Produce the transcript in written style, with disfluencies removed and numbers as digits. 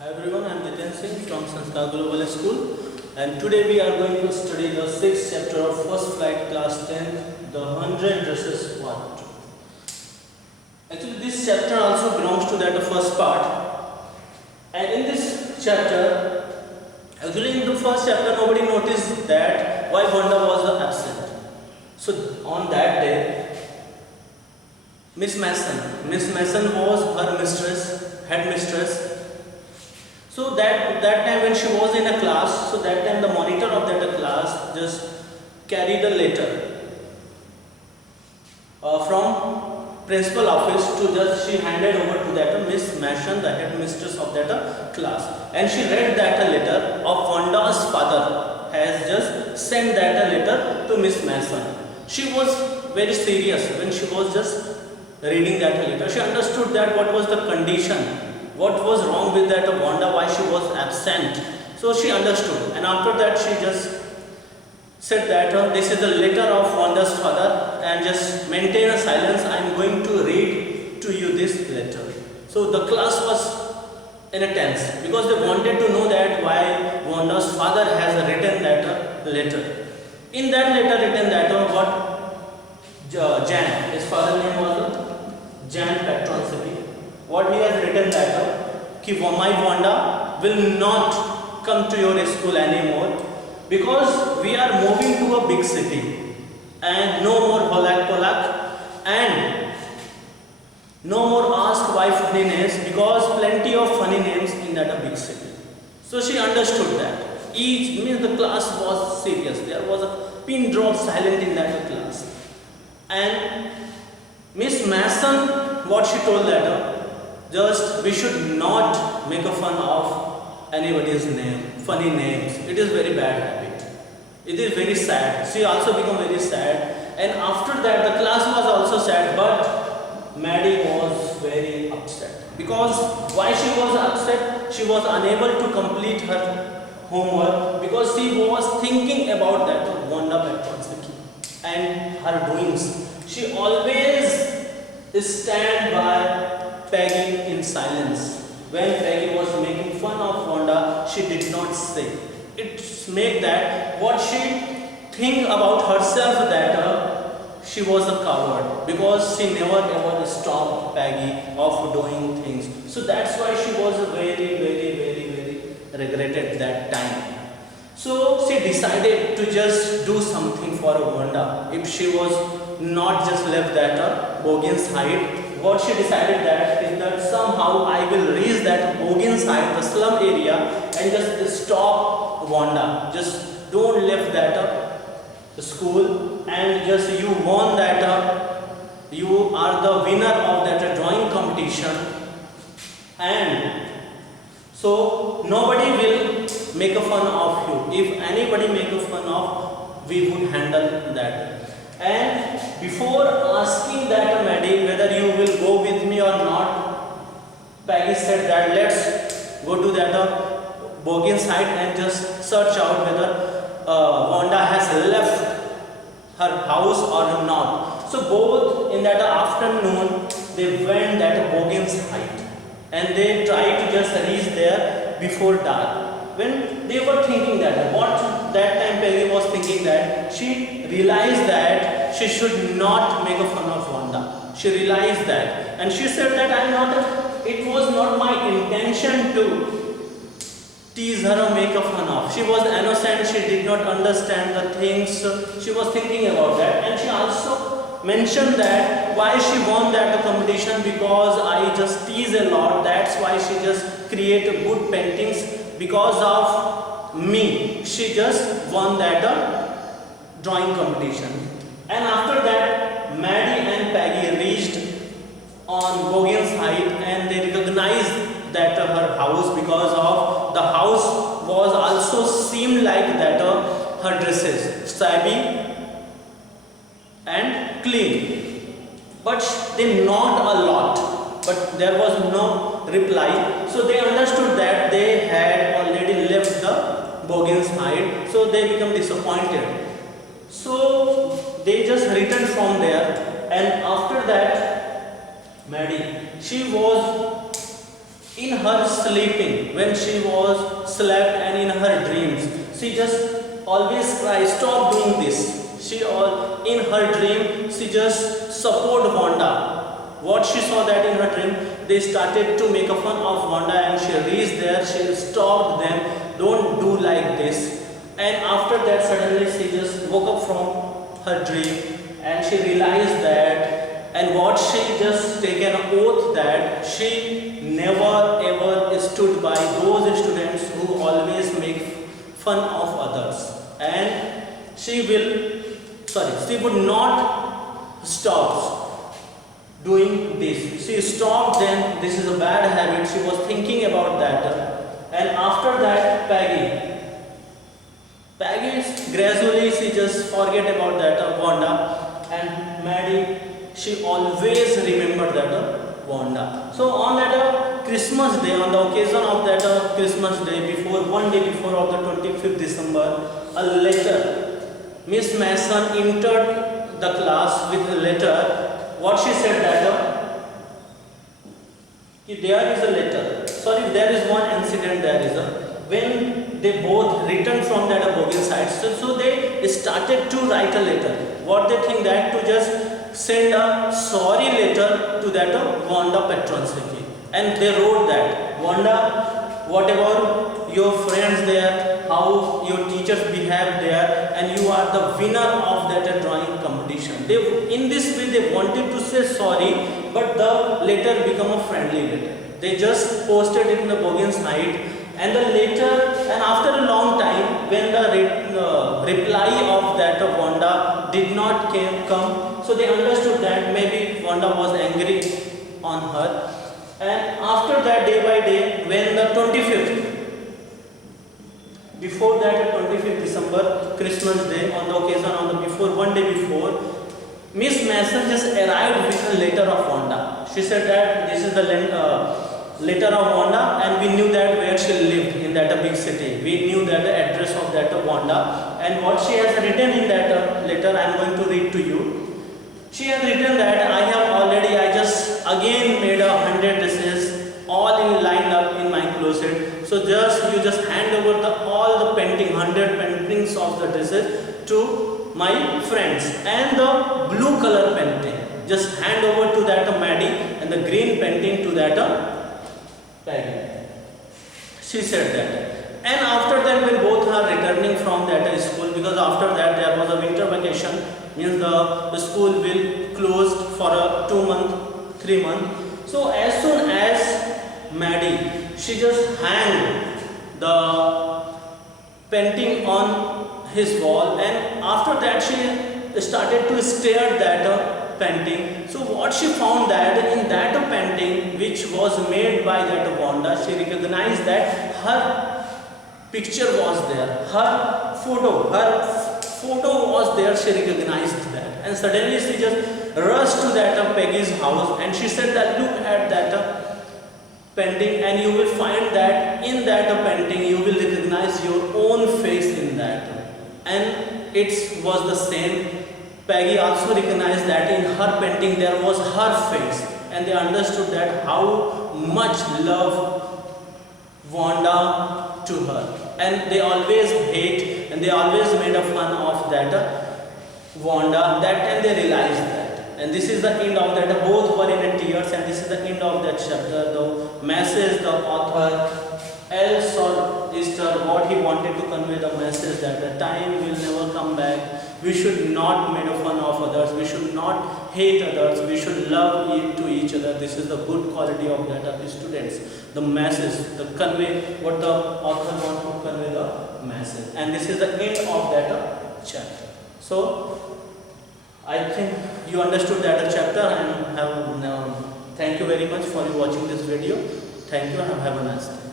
Hi everyone, I am Jiten Singh from Sanskar Global School, and today we are going to study the 6th chapter of First Flight Class 10, the 100 dresses part. Actually this chapter also belongs to that first part, and in this chapter, actually in the first chapter nobody noticed that why Wanda was absent. So on that day, Miss Mason was her mistress, headmistress. So that time when she was in a class, so that time the monitor of that class just carried a letter from principal office to just she handed over to that Miss Mason, the headmistress of that class, and she read that letter of Wanda's father has just sent that letter to Miss Mason. She was very serious when she was just reading that letter. She understood that what was the condition, what was wrong with that Wanda, why she was absent. So she understood, and after that she just said that this is the letter of Wanda's father, and just maintain a silence. I am going to read to you this letter. So the class was in a tense because they wanted to know that why Wanda's father has written that letter. In that letter written that what Jan, his father's name was Jan Petronsky. What he has written that my Wanda will not come to your school anymore because we are moving to a big city, and no more holak and no more ask why funny names because plenty of funny names in that big city. So she understood that. Each means the class was serious. There was a pin drop silent in that class. And Miss Mason, what she told that just we should not make a fun of anybody's name, funny names. It is very bad habit. It is very sad. She also become very sad. And after that the class was also sad, but Maddie was very upset. Because why she was upset? She was unable to complete her homework because she was thinking about that Wanda Petronsky and her doings. She always stand by Peggy in silence. When Peggy was making fun of Wanda, she did not say. It made that what she think about herself that she was a coward because she never ever stopped Peggy of doing things. So that's why she was very regretted that time. So she decided to just do something for Wanda. If she was not just left that Bogin's height, what she decided that is that somehow I will reach that Bogin's height, the slum area, and just stop Wanda. Just don't leave that the school, and just you won that you are the winner of that drawing competition, and so nobody will make a fun of you. If anybody make a fun of, we would handle that. And before asking that Maddie whether you will go with me or not, Peggy said that let's go to that Bogin's site and just search out whether Wanda has left her house or not. So both in that afternoon they went that Bogin's height, and they tried to just reach there before dark. When they were thinking that what that time Peggy was thinking that she realized that she should not make a fun of Wanda. She realized that, and she said that it was not my intention to tease her or make a fun of. She was innocent, she did not understand the things, she was thinking about that. And she also mentioned that why she won that competition because I just tease a lot, that's why she just create good paintings. Because of me, she just won that drawing competition. And after that, Maddie and Peggy reached on Bogin's height, and they recognized that her house because of the house was also seemed like that her dresses, shabby and clean. But they knocked a lot, but there was no reply. So they understood that they had already left the Bogin's height, so they become disappointed. So they just returned from there, and after that Maddie, she was in her sleeping, when she was slept and in her dreams, she just always cries, stop doing this. She all in her dream, she just support Wanda. What she saw that in her dream, they started to make a fun of Wanda, and she reached there, she stopped them, don't do like this. And after that, suddenly she just woke up from her dream and she realized that, and what she just taken an oath that she never ever stood by those students who always make fun of others, and she would not stop doing this. She stopped them. This is a bad habit. She was thinking about that. And after that, Peggy gradually she just forget about that Wanda, and Maddie, she always remembered that Wanda. So on that Christmas day, on the occasion of that Christmas day, one day before of the 25th December, a letter. Miss Mason entered the class with a letter. What she said that there is a letter. Sorry, there is one incident. There is when they both returned from that Bogan side, so they started to write a letter. What they think that to just send a sorry letter to that Wanda Petronsky, and they wrote that, Wanda, whatever your friends there, how your teachers behave there, and you are the winner of that drawing competition. They, in this way, they wanted to say sorry, but the letter become a friendly letter. They just posted it in the Bogan site, and the letter, and after a long time, when the reply of that Wanda did not come, so they understood that maybe Wanda was angry on her. And after that, day by day, when the 25th, before that 25th December, Christmas day, on the occasion on the before, one day before, Miss Mason just arrived with a letter of Wanda. She said that this is the letter of Wanda, and we knew that where she lived in that big city. We knew that the address of that Wanda, and what she has written in that letter, I am going to read to you. She has written that I just again made 100 dresses, all in lined up in my closet. So you just hand over all the painting, 100 paintings of the dresses to my friends, and the blue color painting just hand over to that Maddie, and the green painting to that Peggy. She said that. And after that, when both are returning from that school, because after that there was a winter vacation, means the school will closed for a 2 month, 3 month. So as soon as Maddie, she just hang the painting on his wall, and after that she started to stare at that painting. So what she found that in that painting, which was made by that Wanda, she recognized that her picture was there, her photo was there. She recognized that, and suddenly she just rushed to that Peggy's house, and she said that look at that painting, and you will find that in that painting you will recognize your own face in that, and it was the same. Peggy also recognized that in her painting there was her face, and they understood that how much love Wanda to her, and they always hate, and they always made a fun of that Wanda. That time they realized that, and this is the end of that. Both were in tears, and this is the end of that chapter. The message the author else or Easter, what he wanted to convey the message that the time will never come back. We should not make fun of others. We should not hate others. We should love to each other. This is the good quality of that students. The message, the convey what the author wants to convey the message, and this is the end of that chapter. So I think you understood that chapter, and thank you very much for watching this video. Thank you, and have a nice day.